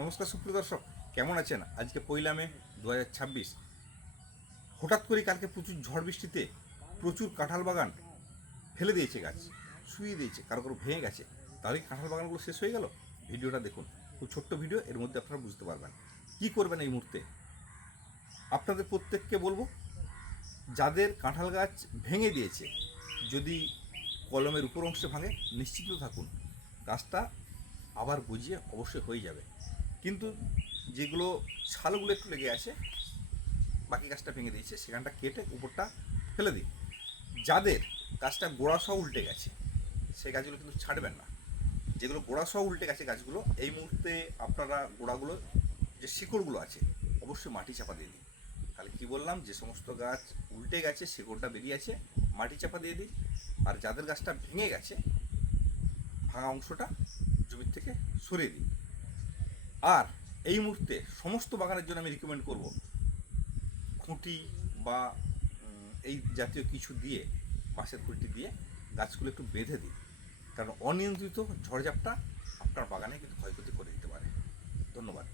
নমস্কার সুপ্রিয় দর্শক, কেমন আছেন? আজকে 1 মে 2026। হঠাৎ করে কালকে প্রচুর ঝড় বৃষ্টিতে প্রচুর কাঁঠাল বাগান ফেলে দিয়েছে, গাছ শুয়ে দিয়েছে, কারো কারো ভেঙে গেছে। তাহলে কাঁঠাল বাগানগুলো শেষ হয়ে গেল? ভিডিওটা দেখুন, খুব ছোট্ট ভিডিও, এর মধ্যে আপনারা বুঝতে পারবেন কী করবেন এই মুহূর্তে। আপনাদের প্রত্যেককে বলবো, যাদের কাঁঠাল গাছ ভেঙে দিয়েছে, যদি কলমের উপর অংশে ভাঙে নিশ্চিত থাকুন গাছটা আবার গজিয়ে অবশ্যই হয়ে যাবে। কিন্তু যেগুলো ছালগুলো একটু লেগে আছে, বাকি গাছটা ভেঙে দিয়েছে, সেখানটা কেটে উপরটা ফেলে দিই। যাদের গাছটা গোড়া সহ উল্টে গেছে সেই গাছগুলো কিন্তু ছাড়বেন না। যেগুলো গোড়া সহ উল্টে গেছে গাছগুলো, এই মুহূর্তে আপনারা গোড়াগুলো যে শিকড়গুলো আছে অবশ্যই মাটি চাপা দিয়ে দিন। তাহলে কী বললাম, যে সমস্ত গাছ উল্টে গেছে শিকড়টা বেরিয়ে আছে, মাটি চাপা দিয়ে দিন। আর যাদের গাছটা ভেঙে গেছে, ভাঙা অংশটা জমির থেকে সরিয়ে দিন। আর এই মুহূর্তে সমস্ত বাগানের জন্য আমি রিকমেন্ড করব, খুঁটি বা এই জাতীয় কিছু দিয়ে, বাঁশের খুঁটি দিয়ে গাছগুলো একটু বেঁধে দিন। কারণ অনিয়ন্ত্রিত ঝড়ঝাপটা আপনার বাগানে কিন্তু ক্ষয়ক্ষতি করে দিতে পারে। ধন্যবাদ।